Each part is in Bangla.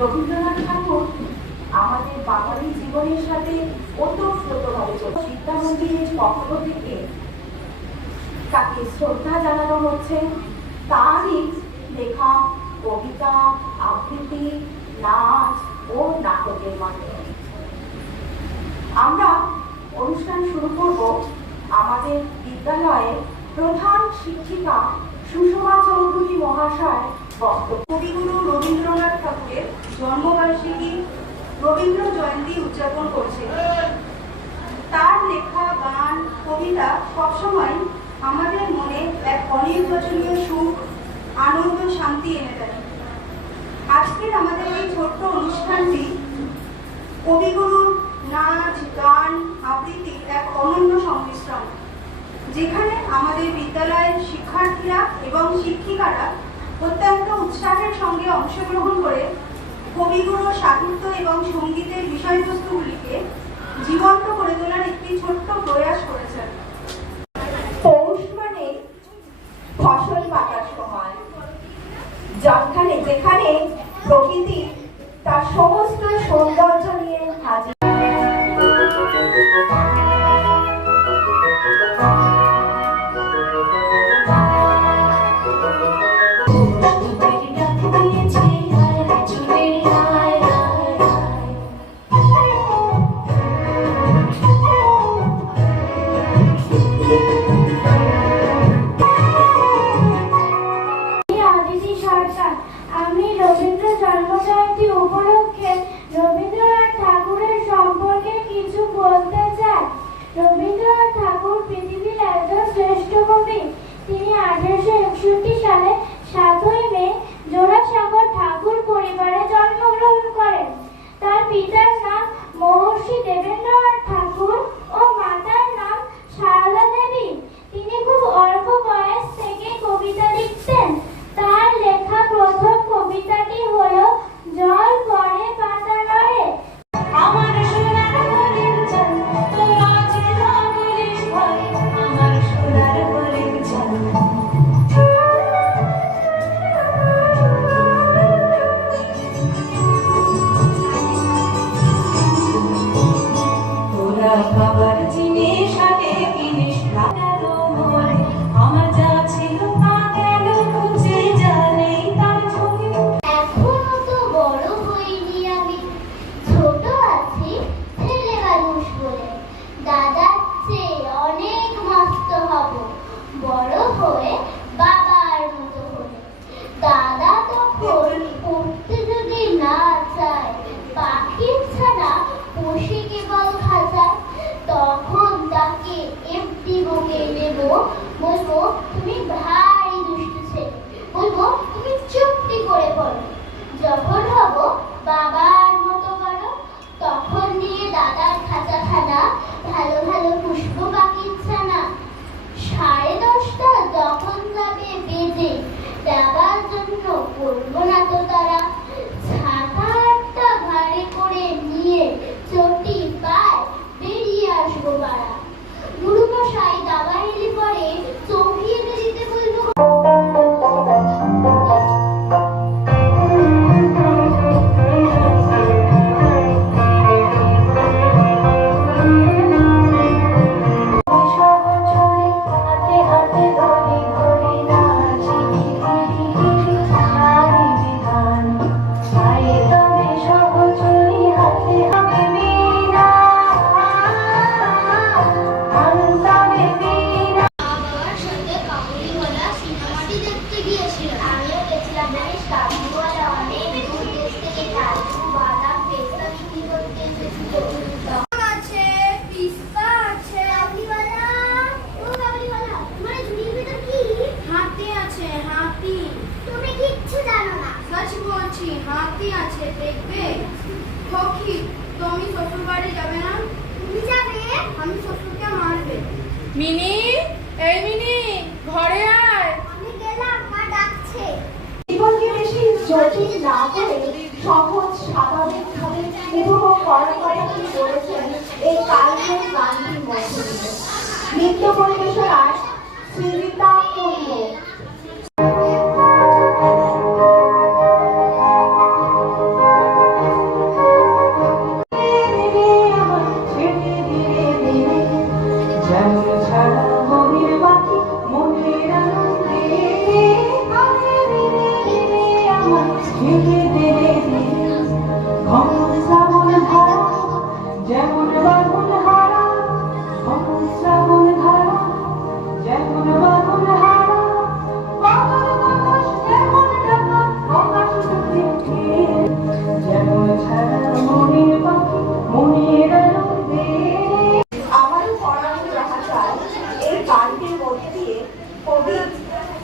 রবীন্দ্রনাথ ঠাকুর আমাদের বাঙালি জীবনের সাথে ওতপ্রোতভাবে বিদ্যা মন্দিরের পক্ষ থেকে তাকে শ্রদ্ধা জানানো হচ্ছে। তারই লেখা কবিতা, আবৃত্তি, নাচ ও নাটকের মাধ্যমে আমরা অনুষ্ঠান শুরু করব আমাদের বিদ্যালয়ের প্রধান শিক্ষিকা সুষমা চৌধুরী মহাশয় বক্তব্য। কবিগুরু রবীন্দ্রনাথ ঠাকুরের জন্মবার্ষিকী রবীন্দ্র জয়ন্তী উদযাপন করছে। তার লেখা গান, কবিতা সবসময় আমাদের মনে এক অনির্বচনীয় সুখ, আনন্দ, শান্তি এনে দেয়। আজকের আমাদের এই ছোট্ট অনুষ্ঠানটি কবিগুরুর নাচ, গান, আবৃত্তির এক অনন্য সংমিশ্রণ, যেখানে আমাদের বিদ্যালয়ের শিক্ষার্থীরা এবং শিক্ষিকারা অত্যন্ত উৎসাহের সঙ্গে অংশগ্রহণ করে কবিগুরুর সাহিত্য এবং সঙ্গীতের বিষয়বস্তুগুলিকে জীবন্ত করে তোলার একটি ছোট্ট প্রয়াস করেছেন। পৌষ মানে ফসল কাটার সময়, যেখানে প্রকৃতি তার সমস্ত সৌন্দর্য নিয়ে হাজির। আমি রবীন্দ্র জন্মজয়ন্তী উপলক্ষে রবীন্দ্রনাথ ঠাকুরের সম্পর্কে কিছু বলতে চাই। রবীন্দ্রনাথ ঠাকুর পৃথিবীর একজন শ্রেষ্ঠ কবি। তিনি 1861 সালে 7ই মে জোড়াসাঁকোর ঠাকুর পরিবারে জন্মগ্রহণ করেন। তার পিতার নাম মহর্ষি দেবেন্দ্রনাথ ঠাকুর ও মাতার নাম সারদা দেবী। তিনি খুব অল্প বয়স থেকে কবিতা লিখতেন। তার লেখা প্রথম কবিতাটি হলো জল পড়ে পাতা নড়ে। আমার সোনার হরিণ চাল তোরা যে না বলিস ভয়, আমার সোনার হরিণ চাল। তোরা খাবার জিনিস আগে কিনিস না মনে, আমার যা ছিল তা গেল বুঝে জানি তার ছবি। এখনো তো বড় হইনি আমি, ছোট আছি ছেলে মানুষ বলে। দাদার চেয়ে অনেক মস্ত হব বড় হয়ে বাবার মতো হলে। দাদা তখন পড়তে যদি না চায়, পাখির ছাড়া বসে কেবল খাঁচায়। আছে, দেখবে? সখী, তুমি শ্বশুর বাড়ি যাবে না? তুমি যাবে? আমি শ্বশুরকে মারবে। মিনি, এই মিনি, ঘরে আয়। আমি গেলাম, মা ডাকছে। জীবনকে বেশি জটিল না করে সহজ স্বাভাবিকভাবে উপভোগ করার কথা কি বলেছেন এই কালজয়ী গানটির মধ্যে দিয়ে। নৃত্য পরিবেশনায় শ্রীতা কুন্ডু। আমারও পড়ানো রাখা চাই এই গানটির মধ্যে দিয়ে কবি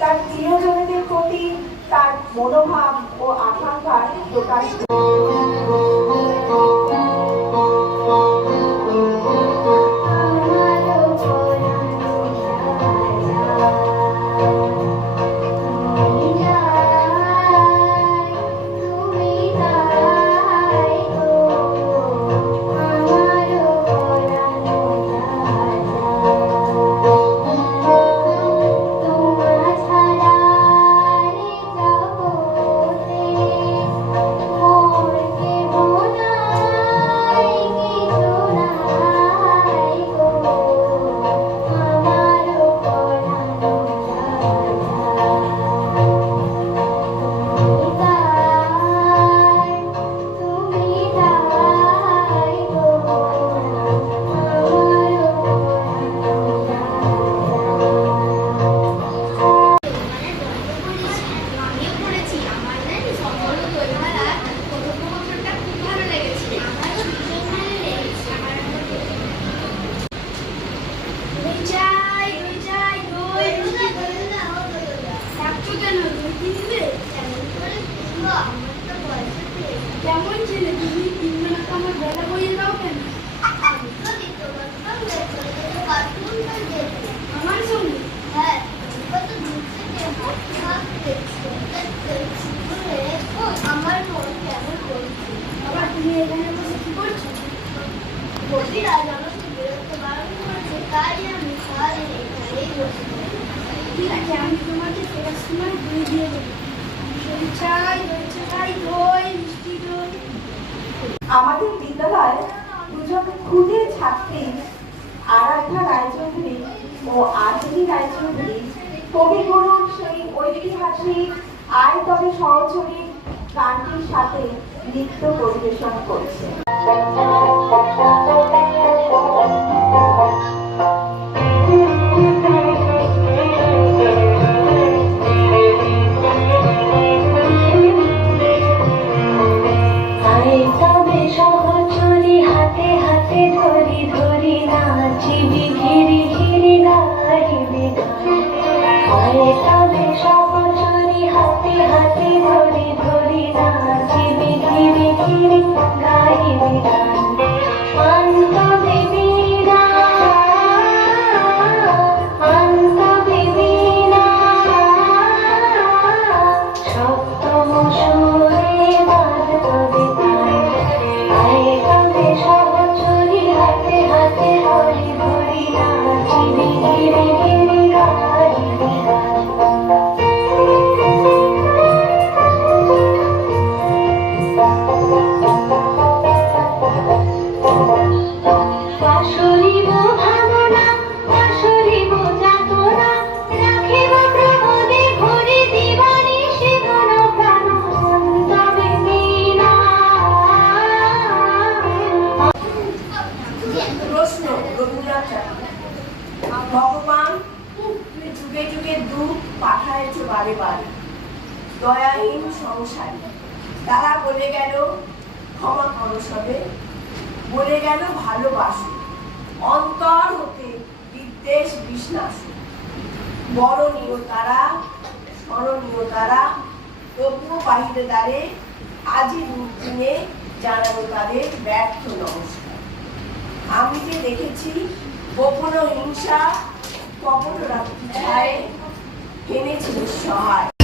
তার প্রিয়জনদের প্রতি তার মনোভাব ও আকাঙ্ক্ষার প্রকাশ কেমন ছেলে তুমি? তিনজনে তো আমার বেলা বইয়ে দাও কেন? আমি তো দিতে পারতাম না, কার্টুনটা দেখে। আমার সঙ্গে? হ্যাঁ, কত দূর থেকে হাত দেখছে। আমার মন কেমন করছে। বাবা, তুমি এখানে বসে কি করছো? বলছি আজ আমাকে বেরোতে বারণ করেছে, তাই আমি সারাদিন এখানেই বসে থাকি। ঠিক আছে, আমি তোমাকে ফেরার সময় দই দিয়ে দেবো। দই চাই, দই, মিষ্টি দই। আমাদের বিদ্যালয়ে দুজন খুদে ছাত্রী আরাধ্যা রায়চৌধুরী ও আজলি রায়চৌধুরী কবিগুরুর সেই ঐতিহাসিক আয় তবে সহচরী গানটির সাথে নৃত্য পরিবেশন করছে। ভগবান তুমি যুগে যুগে দুঃখ পাঠাইছ বারে বারে, দয়াহীন সংসারী তারা বলে গেল ক্ষমা করো সবে, বলে গেল ভালোবাসো, অন্তর হতে বিদ্বেষ বিষ্ণাস। বরণীয় তারা, স্মরণীয় তারা, তবুও বাহিরে দ্বারে আজই দুদিনে জানাবো তাদের ব্যর্থ নমস্কার। আমি যে দেখেছি গোপন হিংসা কপট রাত্রি ছায় হেনেছিল সহায়।